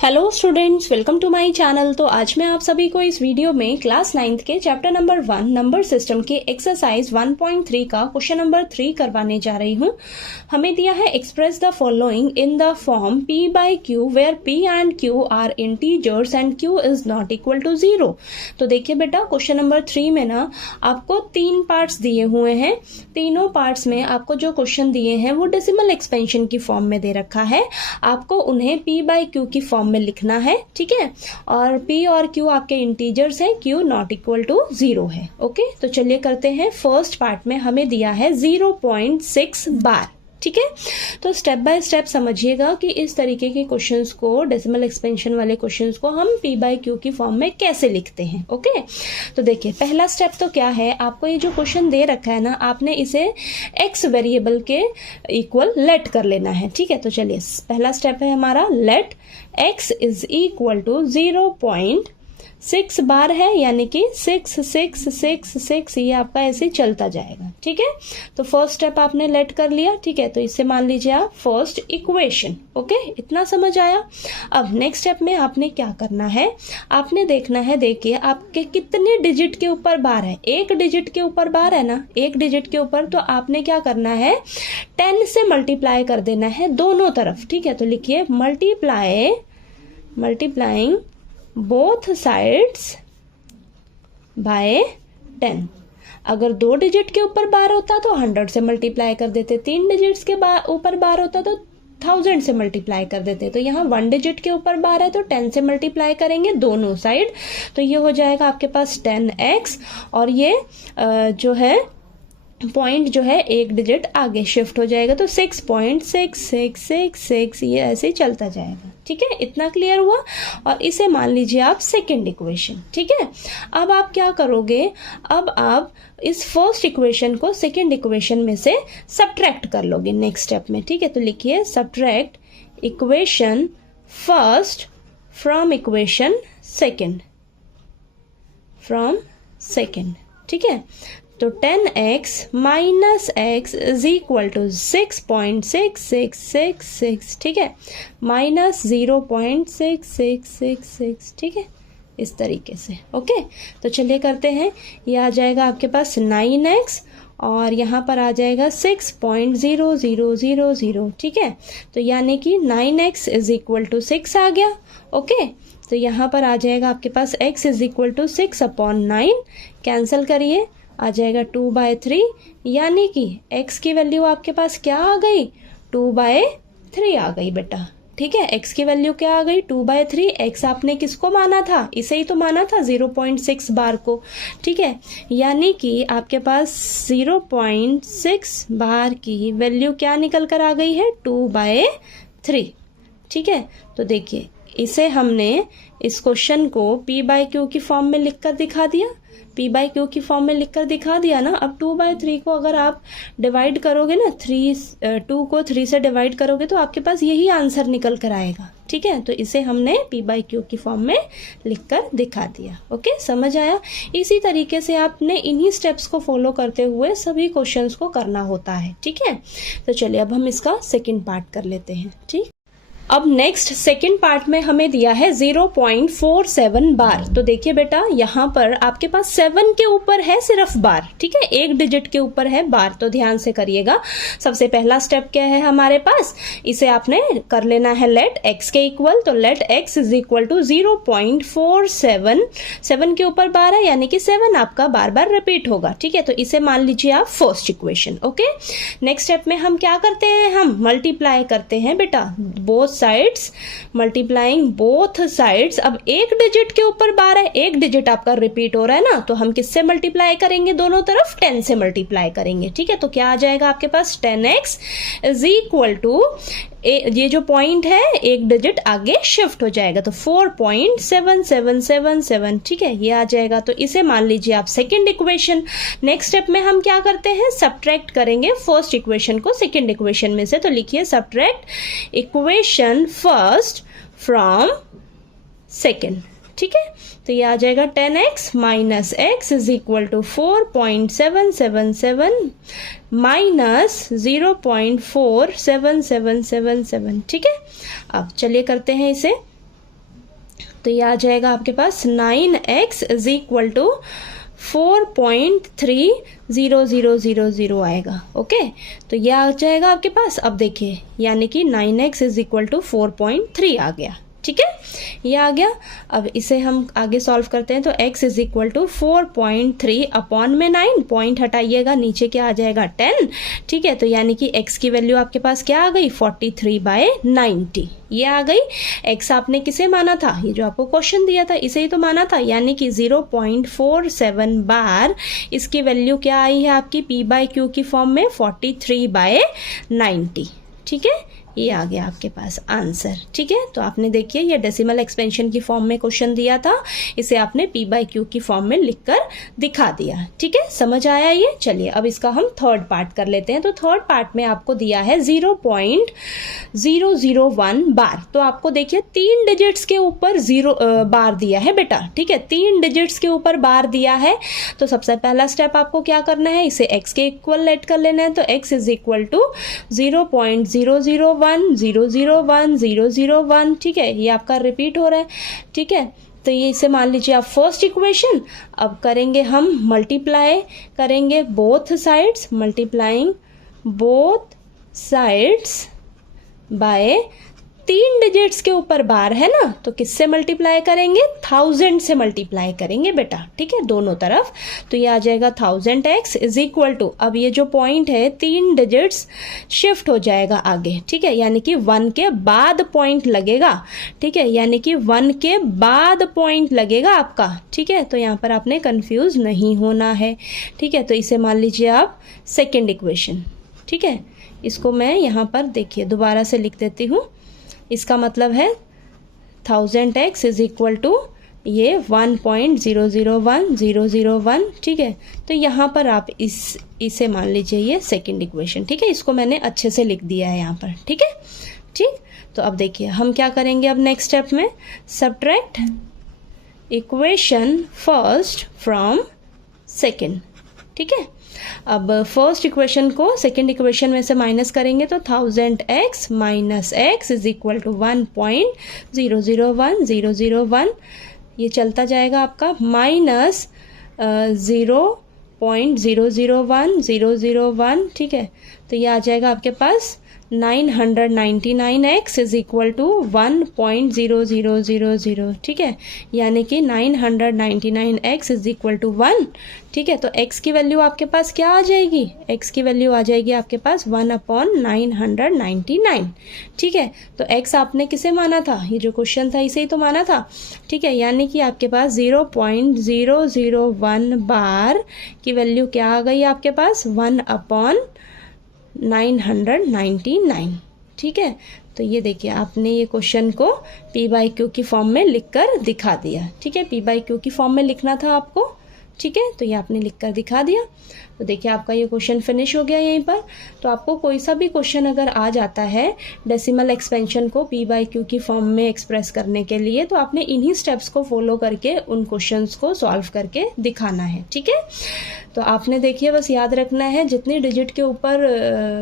Hello students, welcome to my channel. तो आज मैं आप सभी को इस वीडियो में क्लास 9th के चैप्टर नंबर 1 नंबर सिस्टम के एक्सरसाइज 1.3 का क्वेश्चन नंबर 3 करवाने जा रही हूँ। हमें दिया है express the following in the form p by q where p and q are integers and q is not equal to 0। तो देखिए बेटा, क्वेश्चन नंबर 3 में ना आपको 3 पार्ट्स दिए हुए हैं। तीनों पार्ट्स में आपको जो क्वेश्चन दिए हैं वो डेसिमल एक्सपेंशन की फॉर्म में दे रखा है। आपको उन्हें p बाई क्यू की फॉर्म में लिखना है, ठीक है। और p और q आपके इंटीजर्स हैं, q नॉट इक्वल टू 0 है। ओके, तो चलिए करते हैं। फर्स्ट पार्ट में हमें दिया है 0.6 बार, ठीक है। तो स्टेप बाय स्टेप समझिएगा कि इस तरीके के क्वेश्चंस को, डेसिमल एक्सपेंशन वाले क्वेश्चंस को हम p बाई क्यू की फॉर्म में कैसे लिखते हैं। ओके, तो देखिए पहला स्टेप तो क्या है, आपको ये जो क्वेश्चन दे रखा है ना, आपने इसे x वेरिएबल के इक्वल लेट कर लेना है, ठीक है। तो चलिए पहला स्टेप है हमारा, let x is equal to 0.6 bar है, यानी कि 6 ये आपका ऐसे चलता जाएगा, ठीक है। तो फर्स्ट स्टेप आपने लेट कर लिया, ठीक है। तो इससे मान लीजिए आप फर्स्ट इक्वेशन। ओके, इतना समझ आया। अब नेक्स्ट स्टेप में आपने क्या करना है, आपने देखना है, देखिए आपके कितने डिजिट के ऊपर बार है। 1 डिजिट के ऊपर बार है ना, 1 डिजिट के ऊपर। तो आपने क्या करना है, 10 से मल्टीप्लाई कर देना है दोनों तरफ, ठीक है। तो लिखिए मल्टीप्लाइंग बोथ साइड्स बाय 10। अगर 2 डिजिट के ऊपर बार होता तो 100 से मल्टीप्लाई कर देते, 3 डिजिट्स के ऊपर बार होता तो 1000 से मल्टीप्लाई कर देते। तो यहाँ 1 डिजिट के ऊपर बार है तो 10 से मल्टीप्लाई करेंगे दोनों साइड। तो ये हो जाएगा आपके पास 10x, और ये जो है पॉइंट जो है 1 डिजिट आगे शिफ्ट हो जाएगा, तो 6.6666 ये ऐसे ही चलता जाएगा, ठीक है। इतना क्लियर हुआ। और इसे मान लीजिए आप सेकेंड इक्वेशन, ठीक है। अब आप क्या करोगे, अब आप इस फर्स्ट इक्वेशन को सेकेंड इक्वेशन में से सब्ट्रैक्ट कर लोगे नेक्स्ट स्टेप में, ठीक है। तो लिखिए subtract equation first from equation second, ठीक है। तो 10x minus x is equal to 6.6666, ठीक है, माइनस 0.6666, ठीक है, इस तरीके से। ओके, तो चलिए करते हैं। ये आ जाएगा आपके पास 9x, और यहाँ पर आ जाएगा 6.0000, ठीक है। तो यानी कि 9x इज इक्वल टू 6 आ गया। ओके, तो यहाँ पर आ जाएगा आपके पास x is equal to 6/9, cancel करिए, आ जाएगा 2/3, यानी कि x की वैल्यू आपके पास क्या आ गई, 2/3 आ गई बेटा, ठीक है। x की वैल्यू क्या आ गई, 2/3। x आपने किसको माना था, इसे ही तो माना था, 0.6 बार को, ठीक है। यानी कि आपके पास 0.6 बार की वैल्यू क्या निकल कर आ गई है, 2/3, ठीक है। तो देखिए इसे हमने, इस क्वेश्चन को p बाई क्यू की फॉर्म में लिखकर दिखा दिया, p बाई क्यू की फॉर्म में लिखकर दिखा दिया ना। अब 2/3 को अगर आप डिवाइड करोगे ना, 2 को 3 से डिवाइड करोगे तो आपके पास यही आंसर निकल कर आएगा, ठीक है। तो इसे हमने p बाई क्यू की फॉर्म में लिखकर दिखा दिया। ओके, समझ आया। इसी तरीके से आपने इन्हीं स्टेप्स को फॉलो करते हुए सभी क्वेश्चंस को करना होता है, ठीक है। तो चलिए अब हम इसका सेकेंड पार्ट कर लेते हैं, ठीक। अब नेक्स्ट सेकेंड पार्ट में हमें दिया है 0.47 बार। तो देखिए बेटा, यहाँ पर आपके पास 7 के ऊपर है सिर्फ बार, ठीक है, 1 डिजिट के ऊपर है बार। तो ध्यान से करिएगा। सबसे पहला स्टेप क्या है हमारे पास, इसे आपने कर लेना है लेट x के इक्वल। तो let x is equal to 0.47, 7 के ऊपर बार है, यानी कि 7 आपका बार बार रिपीट होगा, ठीक है। तो इसे मान लीजिए आप first equation. Okay, next step में हम क्या करते हैं, हम मल्टीप्लाई करते हैं बेटा both sides, multiplying both sides. अब 1 डिजिट के ऊपर बार है, 1 डिजिट आपका रिपीट हो रहा है ना, तो हम किससे मल्टीप्लाई करेंगे, दोनों तरफ 10 से मल्टीप्लाई करेंगे, ठीक है। तो क्या आ जाएगा आपके पास, 10x इज इक्वल टू, ये जो पॉइंट है 1 डिजिट आगे शिफ्ट हो जाएगा, तो 4.7777, ठीक है, ये आ जाएगा। तो इसे मान लीजिए आप सेकेंड इक्वेशन। नेक्स्ट स्टेप में हम क्या करते हैं, सब्ट्रैक्ट करेंगे फर्स्ट इक्वेशन को सेकेंड इक्वेशन में से। तो लिखिए subtract equation first from second, ठीक है। तो ये आ जाएगा 10x minus x is equal to 4.777 minus 0.47777, ठीक है। अब चलिए करते हैं इसे। तो ये आ जाएगा आपके पास 9x इज इक्वल टू 4.30000 आएगा। ओके, तो ये आ जाएगा आपके पास। अब देखिए, यानी कि 9x इज इक्वल टू 4.3 आ गया। ठीक है, ये आ गया। अब इसे हम आगे सॉल्व करते हैं। तो x is equal to 4.3 upon में 9, पॉइंट हटाइएगा, नीचे क्या आ जाएगा 10। ठीक है, तो यानी कि x की वैल्यू आपके पास क्या आ गई 43/90 ये आ गई। x आपने किसे माना था, ये जो आपको क्वेश्चन दिया था इसे ही तो माना था, यानी कि 0.47 बार इसकी वैल्यू क्या आई है आपकी p/q की फॉर्म में 43/90। ठीक है, ये आ गया आपके पास आंसर। ठीक है, तो आपने देखिए ये डेसिमल एक्सपेंशन की फॉर्म में क्वेश्चन दिया था, इसे आपने p/q की फॉर्म में लिखकर दिखा दिया। ठीक है, समझ आया ये। चलिए अब इसका हम थर्ड पार्ट कर लेते हैं। तो थर्ड पार्ट में आपको दिया है 0.001 बार। तो आपको देखिए 3 डिजिट्स के ऊपर 0 बार दिया है बेटा। ठीक है, 3 डिजिट्स के ऊपर बार दिया है। तो सबसे पहला स्टेप आपको क्या करना है, इसे x के इक्वल लेट कर लेना है। तो x इज इक्वल टू 0.001 001 ठीक है, ये आपका रिपीट हो रहा है। ठीक है, तो ये इसे मान लीजिए आप फर्स्ट इक्वेशन। अब करेंगे हम मल्टीप्लाई करेंगे both sides, multiplying both sides by 3 digits के ऊपर बार है ना, तो किससे मल्टीप्लाई करेंगे 1000 से मल्टीप्लाई करेंगे बेटा। ठीक है, दोनों तरफ। तो ये आ जाएगा 1000x इज इक्वल टू, अब ये जो पॉइंट है 3 डिजिट्स शिफ्ट हो जाएगा आगे। ठीक है, यानी कि 1 के बाद पॉइंट लगेगा। ठीक है, यानी कि 1 के बाद पॉइंट लगेगा आपका। ठीक है, तो यहाँ पर आपने कंफ्यूज नहीं होना है। ठीक है, तो इसे मान लीजिए आप सेकेंड इक्वेशन। ठीक है, इसको मैं यहाँ पर देखिए दोबारा से लिख देती हूँ। इसका मतलब है 1000x इज इक्वल टू ये 1.001001। ठीक है, तो यहाँ पर आप इसे मान लीजिए ये सेकंड इक्वेशन। ठीक है, इसको मैंने अच्छे से लिख दिया है यहाँ पर। ठीक है, ठीक। तो अब देखिए हम क्या करेंगे अब नेक्स्ट स्टेप में, subtract equation first from second. ठीक है, अब फर्स्ट इक्वेशन को सेकंड इक्वेशन में से माइनस करेंगे तो 1000x minus x is equal to 1.001001 ये चलता जाएगा आपका, माइनस 0.001001। ठीक है, तो ये आ जाएगा आपके पास 999x इज इक्वल टू 1.0000। ठीक है, यानी कि 999x इज इक्वल टू 1। ठीक है, तो x की वैल्यू आपके पास क्या आ जाएगी, x की वैल्यू आ जाएगी आपके पास 1/999। ठीक है, तो x आपने किसे माना था, ये जो क्वेश्चन था इसे ही तो माना था। ठीक है, यानी कि आपके पास 0.001 बार की वैल्यू क्या आ गई आपके पास 1/999। ठीक है, तो ये देखिए आपने ये क्वेश्चन को p/q की फॉर्म में लिखकर दिखा दिया। ठीक है, p/q की फॉर्म में लिखना था आपको। ठीक है, तो ये आपने लिखकर दिखा दिया। तो देखिए आपका ये क्वेश्चन फिनिश हो गया यहीं पर। तो आपको कोई सा भी क्वेश्चन अगर आ जाता है डेसिमल एक्सपेंशन को p/q की फॉर्म में एक्सप्रेस करने के लिए, तो आपने इन्हीं स्टेप्स को फॉलो करके उन क्वेश्चंस को सॉल्व करके दिखाना है। ठीक है, तो आपने देखिए बस याद रखना है, जितनी डिजिट के ऊपर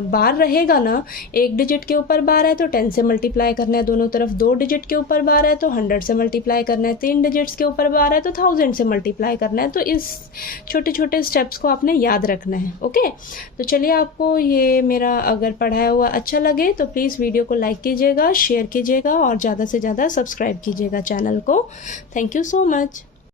बार रहेगा ना, 1 डिजिट के ऊपर बार है तो 10 से मल्टीप्लाई करना है दोनों तरफ, 2 डिजिट के ऊपर बार है तो 100 से मल्टीप्लाई करना है, 3 डिजिट्स के ऊपर बार है तो 1000 से मल्टीप्लाई करना है। तो इस छोटे छोटे स्टेप्स को आपने याद रखना है। ओके, तो चलिए आपको ये मेरा अगर पढ़ाया हुआ अच्छा लगे तो प्लीज़ वीडियो को लाइक कीजिएगा, शेयर कीजिएगा और ज़्यादा से ज़्यादा सब्सक्राइब कीजिएगा चैनल को। Thank you so much.